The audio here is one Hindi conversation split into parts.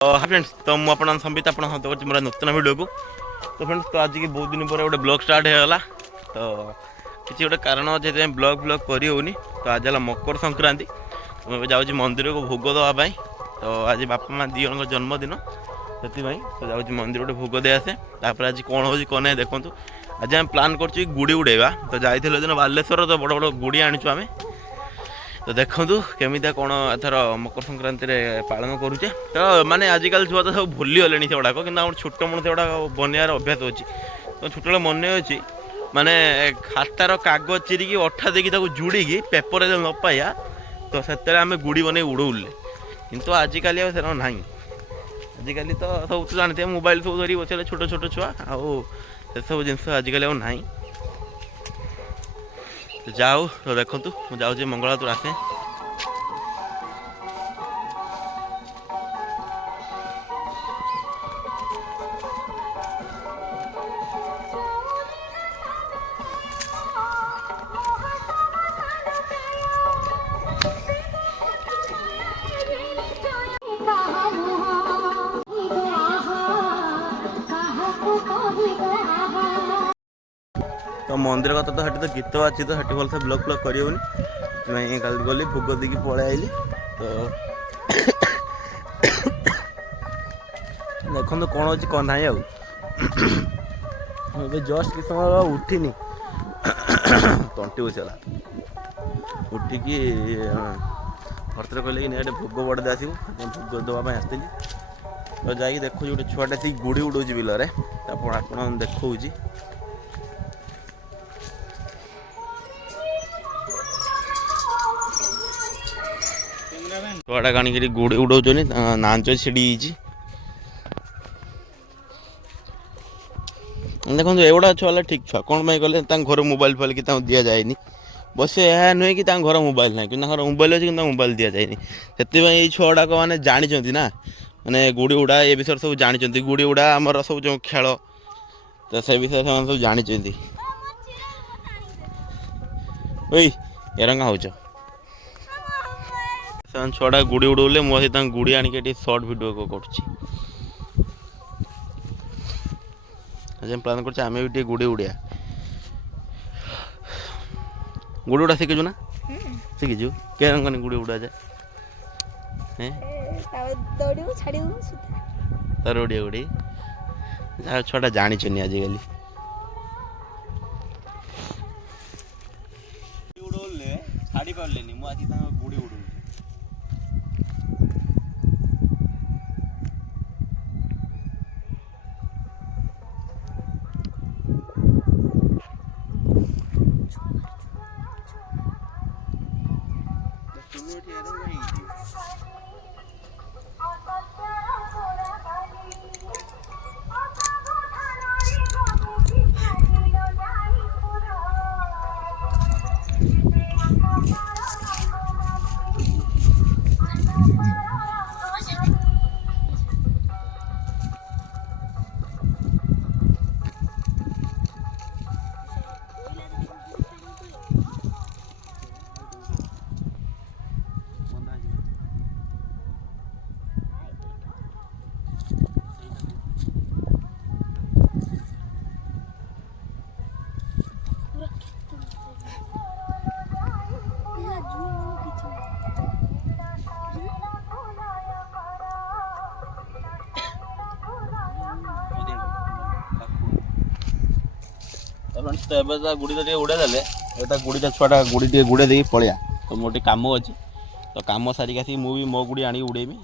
हाय फ्रेंड्स, तो मुझे आपन संबित आपन हत कर मोर नूतन वीडियो को। तो फ्रेंड्स, तो आज की बहुत दिन पर गोटे ब्लॉग स्टार्ट होगा। तो किसी गोटे कारण अच्छे ब्लॉग करी होनी। तो आज है मकर संक्रांति। तो मैं जाऊँ मंदिर को भोग देवाई। तो आज बापा माँ दी जन जन्मदिन से तो जाऊँ मंदिर गोटे भोग दे आसे। आज कौन हो कौन नहीं देखूँ। आज आम प्लां कर गुड़ी उड़ेगा। तो जाइए दिन बालेश्वर तो बड़ बड़ गुड़ी आणुचु आम। तो देखु केमी कौन एथर मकर संक्रांति पालन करुचे। तो माने आजिकल छुआ तो सब भूली गले से गुड़ाक कि छोट मुण से गुड़ा बनयार अभ्यास अच्छी। तो छोट मन अच्छी माने खातार कागज चिरिकी अठा देखी जोड़ी पेपर न पाया। तो से आम गुड़ी बन उड़ौले कितु आजिकल से ना। आजिकल तो सब तो जानते मोबाइल सब धरी बस छोट छोट छुआ से सब जिन आजिकल ना। तो जाओ तो देखु मुझे जाऊँ मंगलातुर आसे। तो मंदिर कथा तो हटी तो गीत बाजी तो हटी भलसे ब्लॉग फ्लॉग करें मैं कल गली भोग देकी पलि आइली। तो देखो कौन अच्छी कौन ना जस्ट कि समय उठिनी तंटी बसला उठिकी भरतर कहले कि नहीं भोग बड़े आसू भोग देवाई आसती। तो जाकि देखो गोटे छुआटे सी गुड़ी उड़ाऊँ बिलरे आप देखा छुआटा काणिक गुड़ी उड़ाऊँ नाच छिड़ी देखो एगुड़ा छुआ ठीक छुआ कौन पाई कले घर मोबाइल फोल कि दि जाए बस यह नुहे कि घर मोबाइल ना कि मोबाइल अच्छे कि मोबाइल दि जाए से छुआ गुड़ाक मैंने जानते ना मैंने गुड़ी उड़ा ए विषय सब जानते गुड़ी उड़ा आमर सब जो खेल तो से विषय से सब जानते एरंगा हो छुआ गुड़ी उड़ौले मुझे गुड़ी आणिक सर्ट भिड कर प्लान कर भी गुड़ी उड़िया गुड़ी उड़ा शिखीचु ना शिखीचु के रंग गुड़ी उड़ा जाए तार उड़िया गुड़ी जहाँ छुआ जानी आजिकल उड़ौले छाड़ी पारे मुझे गुड़ी उड़ू तो गुड़ी तो उड़े देले गुड़ी छुआ गुड़ी गुड़े दे पलिया। तो मोटे कम अच्छे तो कम सारिक आसी मुझे मो गुड़ी आनी उड़ेबी।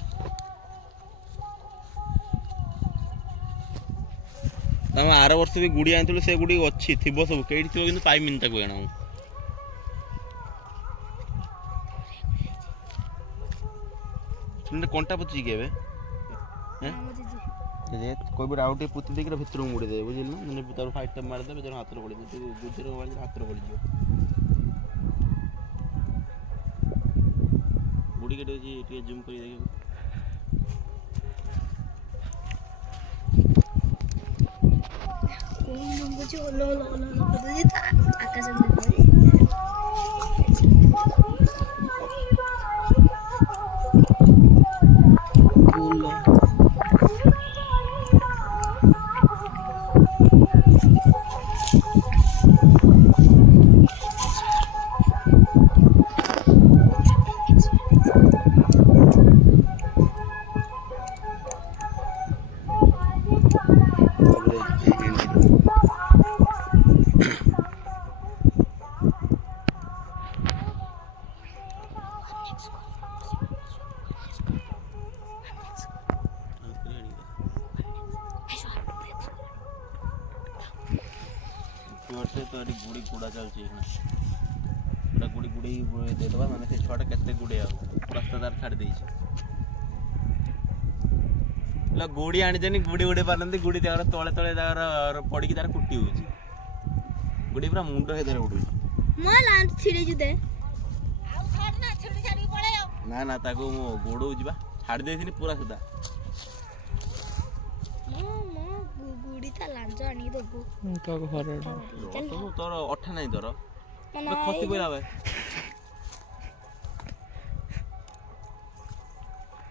तुम आर वर्ष भी गुड़ी आनी से गुड़ी अच्छी थी सब कई थी कि पाइमिन तक एण कंटा पुची के कोई भी आउटे पुती देखिए भितर मुड़ी दे बुझे ना तार फाइट मारिदे बेचार हाथ पड़े गुजर हाथ पड़ गुड़ी के जूम कर देखिए से तो अरे गुड़ी गुड़ा चलची ना पूरा गुड़ी गुड़ी दे दबा माने से छुआटा केते गुड़े आ रास्तादार छाड़ देई छै ला गुड़ी आनी जनी गुड़ी उड़े पारनती गुड़ी तार तळे तळे तार पड़ी की तार कुटी होची गुड़ी पूरा मुंडो हे धरे उडू म लांच छिड़े जुदे आउ छाड़ ना छिड़ी छाड़ी पळे ना ना ताको मो गोडो जिबा छाड़ देथिनी पूरा सुदा गुड़ी ता लांच आनी देबो तो घर तो तोर अठा नहीं तोर मना खसी पइला बे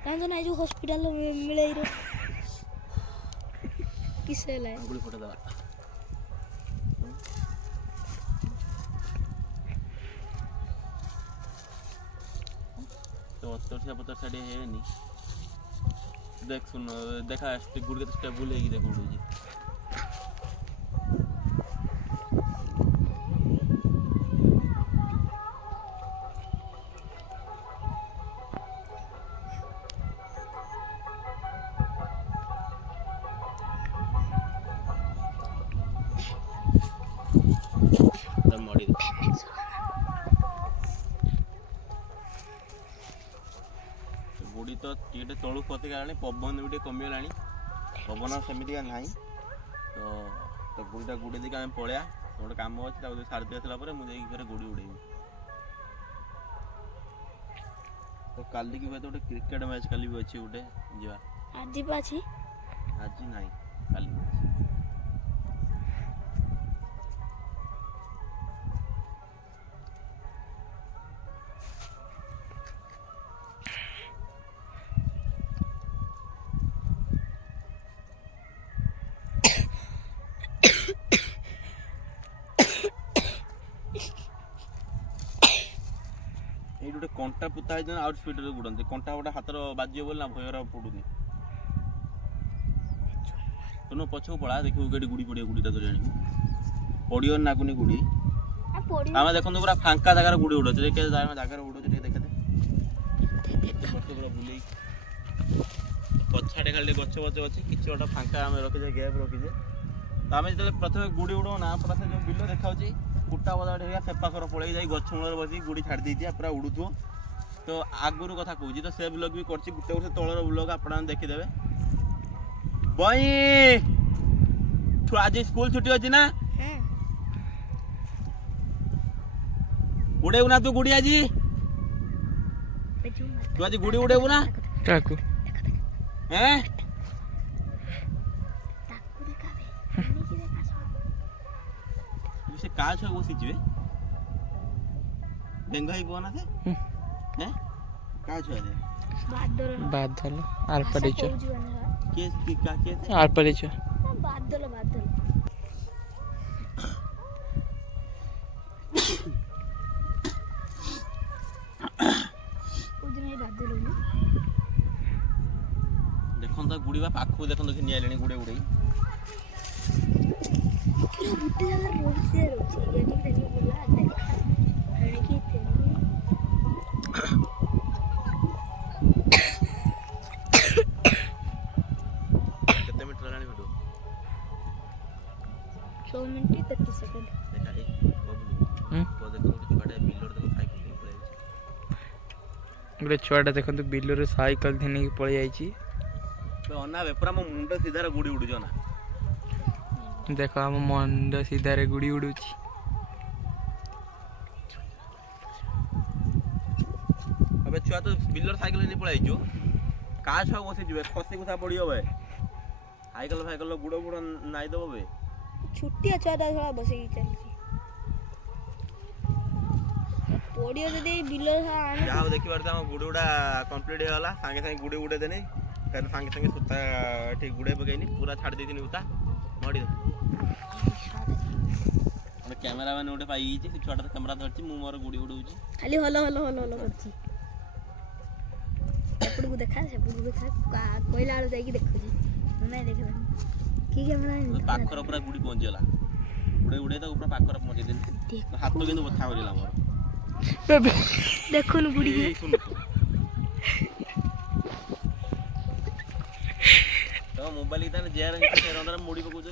लांच ना जो हॉस्पिटल में मिले रे किसे ले गुड़ी फोटा दवा तो तोर से साड़ी है नी देख सुन देखा गुड़ के तो स्टेबल है देखो उड़ू जी तब मड़ी गुड़ी तो टीटे तलू खसी गलानी पवन भी कमी गलानी पवन सेमती ना तो गुड़ीटा गुड़ी देखिए आम पलैया गोटे कम अच्छे सारी दी आसला मुझे घर गुड़ी उड़ेबी तो काली की गोटे क्रिकेट मैच काली भी अच्छी गोटे जा आज बाची आज ना काली अच्छी ये गोटे कंटा पुता है आउट स्पीड रे गुड़ते कंटा गोटे हाथ बाजी बोल ना भयर पड़ूनी तुम पछक पड़ा देखो कि गुड़ी पड़े गुड़ीटा तो जान पड़ो नागुनी गुड़ी आम देखो पूरा फांका जगार गुड़ी उड़े जगार उड़े देखे बुले पछाड़े खाली गच बच अच्छे कि गोटे फांका आम रखीजे गैप रखीजे तो आम जो प्रथम गुड़ी उड़ो ना पूरा से जो बिल देखा कुटा बदा सेपाखर पड़े जाए गछ मूल बस गुड़ी छाड़ दी पूरा उड़ुथो तो आगुरी कथा कहूँ तो से ब्लॉग भी कर गोटे वर्ष तलर ब्लॉग आप देखीदे बई आज स्कूल छुट्टी अच्छी ना उड़ेबू ना तू गुड़ी आज तू आज गुड़ी उड़ेबू ना काकू हैं से का छ बसी जिवे डेंगाई बोना थे हैं का छ दे बादल आलपरिच के का के थे आलपरिच बादल उजने बादल देखन तो गुड़ी बा पाखु देखन तो निया लेनी गुड़े उड़े बुट्टे जगह रोड से ये ठीक है बोला है कि कितने मिनट लगानी वीडियो 100 मिनट 30 सेकंड देखा ए बबलू तो देखो कि बड़ा बिल्डर देखो साइकिल पे पड़े गोटे छुआटा देखते बिलर साइकेल धीन पलि जाइए तो अना बे पूरा मो मुंड सीधा गुड़ी उड़ुजो ना देख आम मंड सीधारे गुड़ी उड़ू अबे छुआ तो बिल्डर साइकिल नहीं पड़े जो का छुआ बसी जिवे खसी कुथा पड़ियो बे साइकिल फाइकिल गुड़ गुड़ नाई दबो बे छुट्टी अच्छा था थोड़ा बस ही चल पड़ियो जदि बिल्डर आने जाओ देखि बार हम गुड़ी उड़ा कंप्लीट हो गला संगे संगे गुड़ी उड़े देनी फिर संगे संगे सुता ठीक गुड़े पकईनी पूरा छाड़ देनी उता मड़ी दे कैमरा मैंने गोटे पाई से छोटा कैमरा धरती मु मोर गुड़ी उड़ाऊँ खाली हलो हलो हलो हलो करछि एपड़ को देखा कोइला आलो जाई कि देखुछि नै देखला की कैमरा पाखर पूरा गुड़ी पहुंच गला उड़े उड़े तो पूरा पाखर पहुंच देनी हाथ तो किंतु बथा होइला मोर देखुन गुड़ी ए सुन तो मोबाइल इतना जेर है से रंदर मुड़ी पकौ छ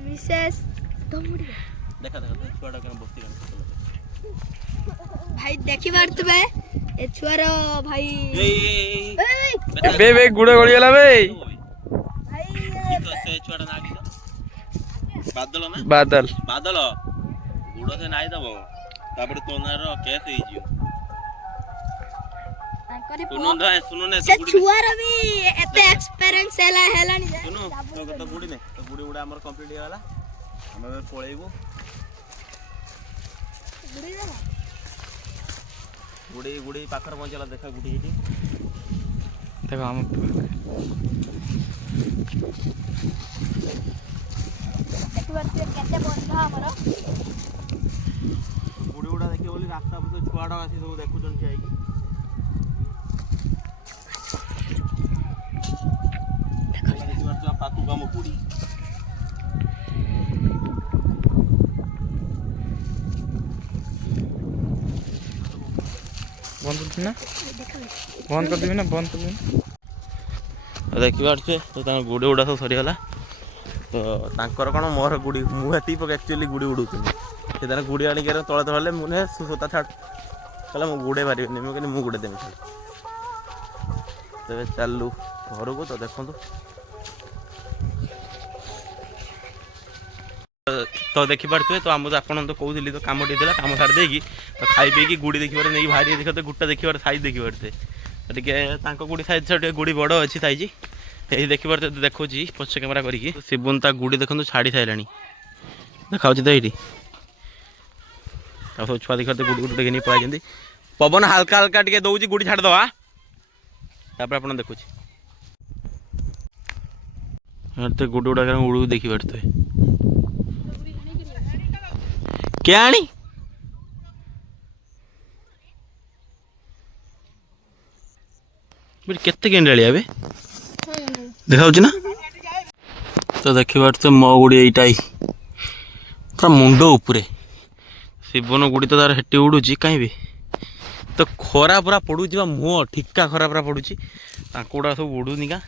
विशेष ଦମୁଡିଆ ଦେଖା ଦେଖା ଛୁଆଟା କେন ବସି କେন ଭାଇ ଦେଖି ପାରୁଥିବେ ଏ ଛୁଆର ଭାଇ ବେ ଗୁଡ଼ ଗଳିଗଲା ବେ। ଭାଇ ସେ ଛୁଆଟା ନା କି ବାଦଲ ନା ବାଦଲ ବାଦଲ ଗୁଡ଼ ସେ ନାଇଁ ଦବ ତାପରେ ତୋ ନାଁର କେସ୍ ହେଇଯିବ। ତାଙ୍କରି ଶୁଣୁ ନେ ସେ ଛୁଆର ବି ଏତେ ଏକ୍ସପିରିଏନ୍ସ ହେଲାଣି ଯେ ଶୁଣୁ ତ ଗୁଡ଼ି ନେ ତ ଗୁଡ଼ି ଗୁଡ଼ା ଆମର କମ୍ପ୍ଲିଟ୍ ହେଇଗଲା ଆମେ ଏବେ ପଳେଇବୁ। ଗୁଡ଼ି ଗୁଡ଼ି ପାଖରେ ପହଞ୍ଚିଗଲା ଦେଖା ଗୁଡ଼ି ହେଇଛି ଦେଖ ଆମ ଦେଖିପାରୁଥିବେ କେତେ ବନ୍ଧ ଆମର। ଗୁଡ଼ି ଗୁଡ଼ା ଦେଖିବ ବୋଲି ରାସ୍ତା ଉପରେ ଛୁଆଟା ଆସି ସବୁ ଦେଖୁଛନ୍ତି ଠିଆ ହେଇକି। ଦେଖିପାରୁଥିବା ପାଖକୁ ଆମ ଗୁଡ଼ି ବନ୍ଦ କରିଦେବି ନା ବନ୍ଦ କରିଦେବି ନା ବନ୍ଦ କରିଦେବି ଦେଖିପାରୁଛେ ତ ତାଙ୍କ ଗୁଡ଼ି ଗୁଡ଼ା ସବୁ ସରିଗଲା। ତ ତାଙ୍କର କ'ଣ ମୋର ଗୁଡ଼ି ମୁଁ ଏତିକି ପକା ଆକ୍ଚୁଆଲି ଗୁଡ଼ି ଉଡ଼ଉଥିଲି ସେ ତାର ଗୁଡ଼ି ଆଣିକି ତଳେ ତଳେ ମୁଁ ନେ ସୋତା ଛାଡ଼ କହିଲା ମୁଁ ଗୁଡ଼େଇ ପାରିବିନି ମୁଁ କହିଲି ମୁଁ ଗୁଡ଼େଇ ଦେବି ଛାଡ଼। ତେବେ ଚାଲୁ ଘରକୁ ତ ଦେଖନ୍ତୁ ତ ଦେଖିପାରୁଥିବେ ତ ଆମ ଆପଣ ତ କହୁଥିଲି ତ କାମ ଟିକେ ଥିଲା କାମ ଛାଡ଼ି ଦେଇକି ତ ଖାଇ ପିଇକି ଗୁଡ଼ି ଦେଖିବାରେ ନେଇକି ଭାରି ଦେଖ ତ ଗୁଟା ଦେଖିବାର ସାଇଜ୍ ଦେଖିପାରୁଥିବେ ଟିକେ ତାଙ୍କ ଗୁଡ଼ି ସାଇଜ୍ ଟିକେ ଗୁଡ଼ି ବଡ଼ ଅଛି ସାଇଜ୍ ଏଇ ଦେଖିପାରୁଥିବେ ଦେଖୁଛି ପଛ କ୍ୟାମେରା କରିକି ଶିବୁନ ତା ଗୁଡ଼ି ଦେଖନ୍ତୁ ଛାଡ଼ି ସାରିଲାଣି ଦେଖାଉଛି ତ ଏଇଠି ଆଉ ସବୁ ଛୁଆ ଦେଖିପାରୁଥିବେ ଗୁଡ଼ି ଗୁଡ଼ି ଟିକେ ନେଇ ପଳାଇଛନ୍ତି ପବନ ହାଲକା ହାଲକା ଟିକେ ଦେଉଛି ଗୁଡ଼ି ଛାଡ଼ିଦେବା ତାପରେ ଆପଣ ଦେଖୁଛି ଗୁଡ଼ି ଗୁଡ଼ାକ ଉଡ଼ୁ ଦେଖିପାରୁଥିବେ କିଏ ଆଣି କେତେ କେଣ୍ଡାଳି ଏବେ ଦେଖାଉଛି ନା ତ ଦେଖିପାରୁଥିବେ ମୋ ଗୁଡ଼ି ଏଇଟା ପୁରା ମୁଣ୍ଡ ଉପରେ ଶିବନ ଗୁଡ଼ି ତ ତାର ହେଠି ଉଡ଼ୁଛି କାହିଁକି ତ ଖରା ପୁରା ପଡ଼ୁଛି ବା ମୁହଁ ଠିକା ଖରା ପୁରା ପଡ଼ୁଛି ତାଙ୍କୁ ଗୁଡ଼ା ସବୁ ଉଡ଼ୁନି କା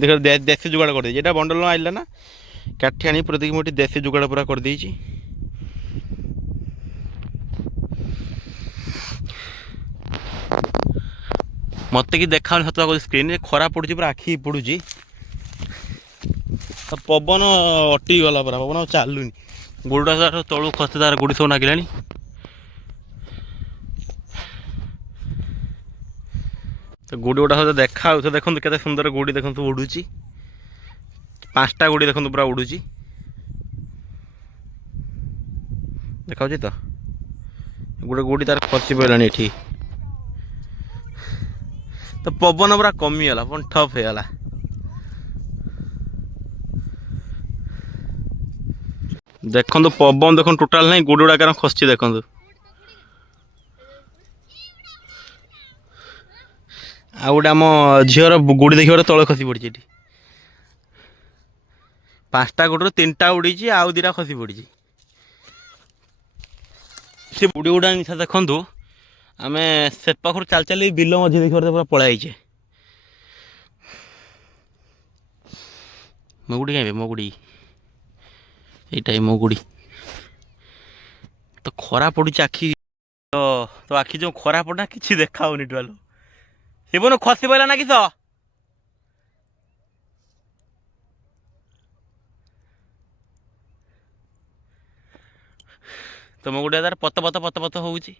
ଦେଖ ଦେଶୀ ଯୁଗାଡ଼ କରିଦେଇଛି ଏଇଟା ବଣ୍ଡଲ ଆଇଲା ନା କାଠି ଆଣି ପୁରା ଦେଇକି ମୁଁ ଏଠି ଦେଶୀ ଯୁଗାଡ଼ ପୁରା କରିଦେଇଛି। ମତେ କି ଦେଖାଉନି ସତ କହୁଛି ସ୍କ୍ରିନରେ ଖରା ପଡ଼ୁଛି ପୁରା ଆଖି ପଡ଼ୁଛି ପବନ ଅଟି ଗଲା ପୁରା ପବନ ଆଉ ଚାଲୁନି ଗୋଡ଼ଟା ତାର ତଳୁ ଖସି ତାର ଗୁଡ଼ି ସବୁ ନାଗିଲାଣି। ତ ଗୁଡ଼ି ଗୁଡ଼ା ସହିତ ଦେଖା ହେଉଛି ଦେଖନ୍ତୁ କେତେ ସୁନ୍ଦର ଗୁଡ଼ି ଦେଖନ୍ତୁ ଉଡ଼ୁଛି 5ଟା ଗୁଡ଼ି ଦେଖନ୍ତୁ ପୁରା ଉଡ଼ୁଛି ଦେଖାଉଛି ତ ଗୋଟେ ଗୁଡ଼ି ତାର ଖସି ପଡ଼ିଲାଣି ଏଠି ତ ପବନ ପୁରା କମିଗଲା ପବନ ଠପ୍ ହେଇଗଲା। ଦେଖନ୍ତୁ ପବନ ଦେଖନ୍ତୁ ଟୋଟାଲ ନାହିଁ ଗୁଡ଼ି ଗୁଡ଼ାକ ଖସିଛି ଦେଖନ୍ତୁ ଆଉ ଗୋଟେ ଆମ ଝିଅର ଗୁଡ଼ି ଦେଖିବାର ତଳେ ଖସି ପଡ଼ିଛି ଏଠି 5ଟା ଗୁଡ଼ିରୁ 3ଟା ଉଡ଼ିଛି ଆଉ 2ଟା ଖସି ପଡ଼ିଛି ସେ ଗୁଡ଼ି ଗୁଡ଼ା ନିଶା ଦେଖନ୍ତୁ ଆମେ ସେ ପାଖରୁ ଚାଲି ଚାଲି ବିଲ ମଝି ଦେଖିବାର ପୁରା ପଳାଇଛେ ମୋ ଗୁଡ଼ି କାହିଁବେ ମୋ ଗୁଡ଼ି এইটা ମୋ ଗୁଡ଼ି ତ ଖରା ପଡ଼ୁଛି ଆଖି ତ ଆଖି ଯେଉଁ ଖରା ପଡ଼ୁନା କିଛି ଦେଖା ହେଉନି ଟୁଆଲ ଶିବନ ଖସି ପଡ଼ିଲା ନା କିସ ତ ମୋ ଗୁଡ଼ି ତାର ପତ ପତ ପତ ପତ ହେଉଛି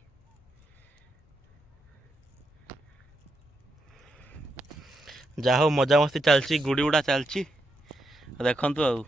ଯାହା ହଉ ମଜାମସ୍ତି ଚାଲିଛି ଗୁଡ଼ି ଗୁଡ଼ା ଚାଲିଛି ଦେଖନ୍ତୁ ଆଉ